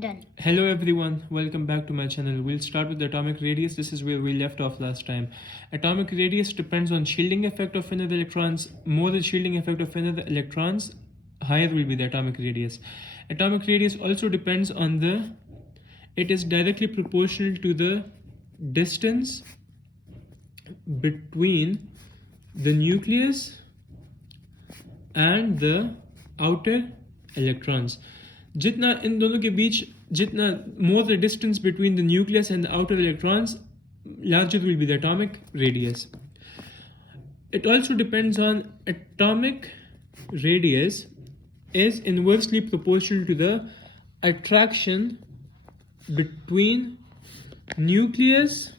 Done. Hello everyone, welcome back to my channel. We'll start with the atomic radius. This is where we left off last time. Atomic radius depends on shielding effect of another electrons. More the shielding effect of another electrons, higher will be the atomic radius. Atomic radius also depends on it is directly proportional to the distance between the nucleus and the outer electrons. जितना इन दोनों के बीच जितना more the distance between the nucleus and the outer electrons, larger will be the atomic radius. It also depends on atomic radius is inversely proportional to the attraction between nucleus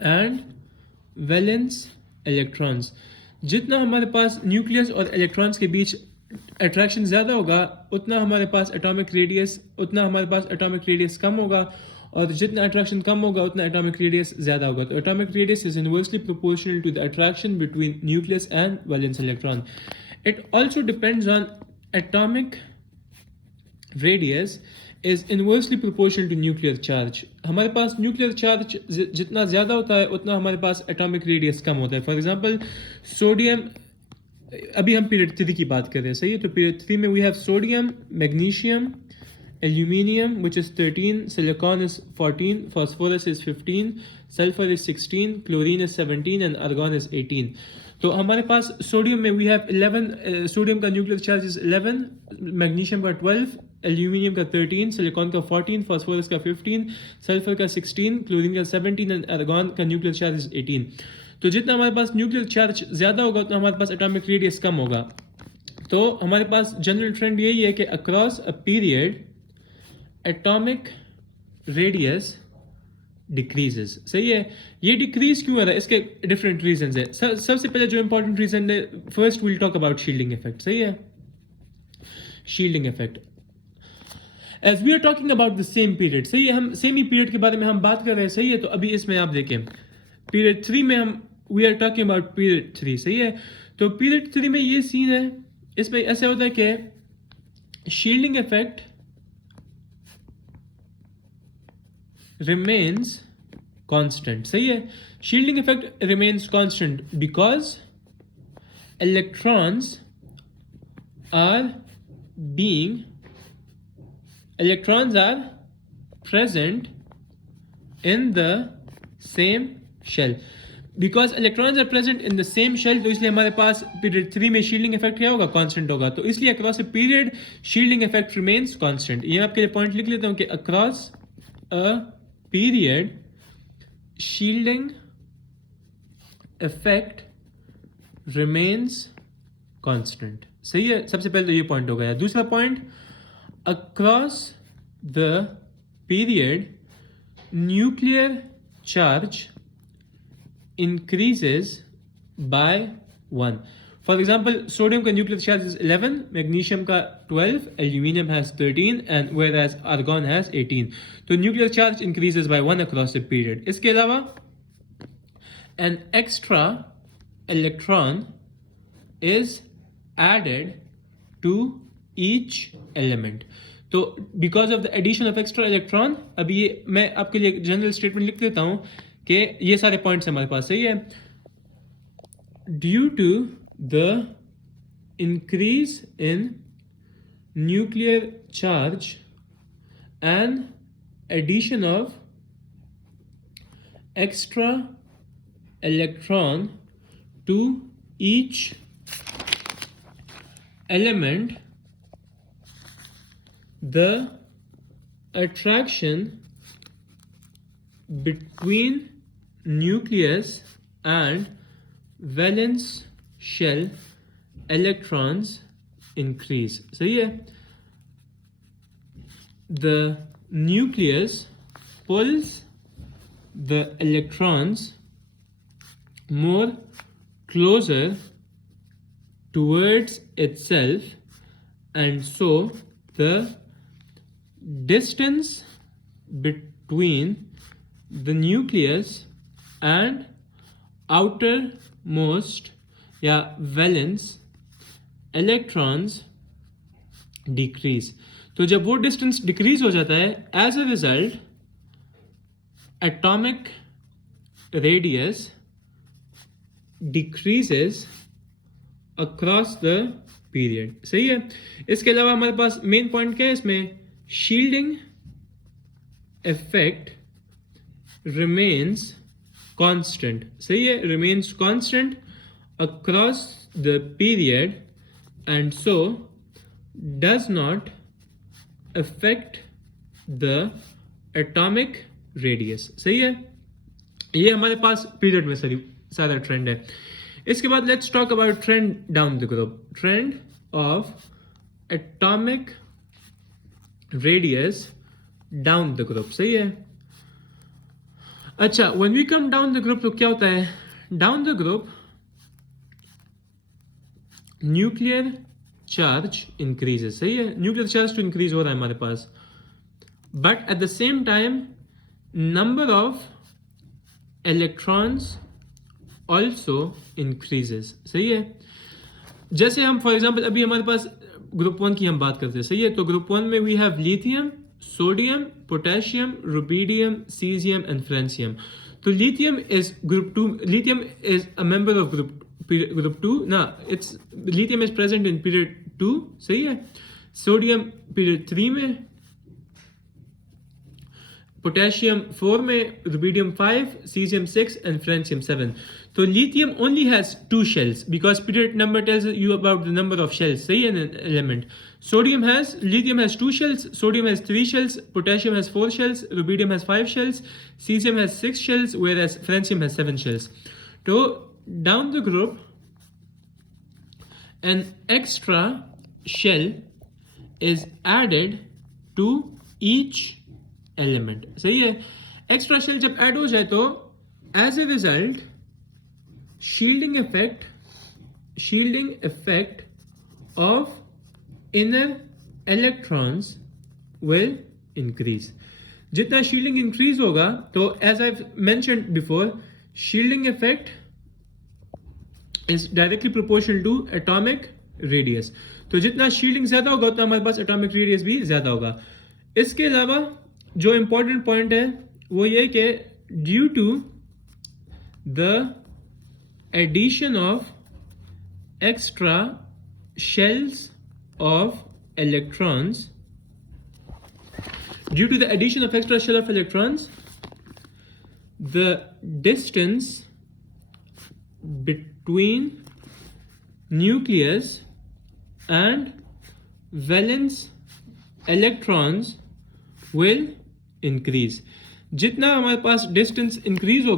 and valence electrons. जितना हमारे पास न्यूक्लियस और इलेक्ट्रॉन्स के बीच अट्रैक्शन ज़्यादा होगा उतना हमारे पास atomic radius कम होगा और जितना अट्रैक्शन कम होगा उतना एटॉमिक रेडियस ज़्यादा होगा. तो atomic radius is inversely proportional to the attraction between nucleus and valence electron. It also depends on atomic radius is inversely proportional to nuclear charge. हमारे पास न्यूक्लियर चार्ज जितना ज़्यादा होता है उतना हमारे पास एटॉमिक रेडियस कम होता है. फॉर एग्जांपल सोडियम, अभी हम पीरियड 3 की बात कर रहे हैं, सही है. तो पीरियड 3 में we have sodium, magnesium, aluminium which is 13, silicon is 14, phosphorus is 15, sulfur is 16, chlorine is 17 and argon is 18. तो हमारे पास सोडियम में वी हैव 11, सोडियम का न्यूक्लियर चार्ज इज 11, मैग्नीशियम का 12, एल्यूमिनियम का 13, सिलिकॉन का 14, फास्फोरस का 15, सल्फर का 16, क्लोरीन का 17 एंड आर्गन का न्यूक्लियर चार्ज इज 18. तो जितना हमारे पास न्यूक्लियर चार्ज ज़्यादा होगा उतना हमारे पास एटॉमिक रेडियस कम होगा. तो हमारे पास जनरल ट्रेंड यही है कि across a period atomic radius decreases. सही है. ये डिक्रीज क्यों हो रहा है, इसके डिफरेंट रीजंस है. सबसे पहले जो इंपॉर्टेंट रीजन है, first will talk about shielding effect. सही है. Shielding effect as we are talking about the same period. सही है. हम सेम ही पीरियड के बारे में हम बात कर रहे हैं. सही है. तो अभी इसमें आप देखें पीरियड 3 में हम we are talking about period 3. सही है. तो पीरियड 3 में ये सीन है, इसमें ऐसा होता है कि शील्डिंग इफेक्ट remains constant. सही है. shielding effect remains constant because electrons are present in the same shell. Because electrons are present in the same shell, तो इसलिए हमारे पास पीरियड 3 में शील्डिंग इफेक्ट क्या होगा, कांस्टेंट होगा. तो इसलिए across a period shielding effect remains constant. ये आपके लिए पॉइंट लिख लेता हूं कि across a period shielding effect remains constant. सही है. सबसे पहले तो ये पॉइंट हो गया. दूसरा point, across the period nuclear charge increases by 1. For example, sodium का nuclear charge is 11, magnesium का 12, aluminium has 13 and whereas argon has 18. तो nuclear charge increases by 1 across the period. इसके अलावा an extra electron is added to each element. तो because of the addition of extra electron, अभी ये मैं आपके लिए जनरल स्टेटमेंट लिख देता हूँ कि ये सारे पॉइंट्स हमारे पास. सही है. Due to the increase in nuclear charge and addition of extra electron to each element, the attraction between nucleus and valence shell electrons increase. सही है. The nucleus pulls the electrons more closer towards itself and so the distance between the nucleus and outermost valence electrons decrease. तो जब वो distance decrease हो जाता है, as a result atomic radius decreases across the period. सही है। इसके अलावा हमारे पास मेन पॉइंट क्या है इसमें, शील्डिंग इफेक्ट रिमेन्स कांस्टेंट। सही है, remains constant across the period and so does not affect the atomic radius। सही है, ये हमारे पास पीरियड में सारा ट्रेंड है। इसके बाद let's talk about trend down the group, trend of atomic radius down the group. सही है। अच्छा, when we come down the group तो क्या होता है, down the group nuclear charge increases. सही है, न्यूक्लियर चार्ज तो इंक्रीज हो रहा है हमारे पास, but at the same time number of electrons also increases. सही है। जैसे हम फॉर एग्जांपल अभी हमारे पास ग्रुप 1 की हम बात करते हैं। सही है, तो ग्रुप 1 में we have lithium, sodium, potassium, rubidium, caesium and francium. तो lithium is group 2, lithium is a member of group 2 ना, it's lithium is present in period 2। सही है। सोडियम पीरियड 3 में, पोटेशियम 4 में, रुबीडियम 5, सीजियम 6 एंड फ्रांसियम 7। तो lithium only has 2 shells because period number tells you about the number of shells। सही है ना element। lithium has 2 shells, sodium has 3 shells, potassium has 4 shells, rubidium has 5 shells, cesium has 6 shells, whereas francium has 7 shells। तो down the group an extra shell is added to each element। सही है। Extra shell जब ऐड हो जाए तो as a result shielding effect of inner electrons will increase. जितना shielding increase होगा तो as I mentioned before, shielding effect is directly proportional to atomic radius। तो जितना शील्डिंग ज्यादा होगा उतना हमारे पास एटॉमिक रेडियस भी ज्यादा होगा। इसके अलावा जो इंपॉर्टेंट पॉइंट है वो ये कि due to the addition of extra shells of electrons, due to the addition of extra shell of electrons, the distance between nucleus and valence electrons will increase। जितना हमारे पास डिस्टेंस इंक्रीज होगा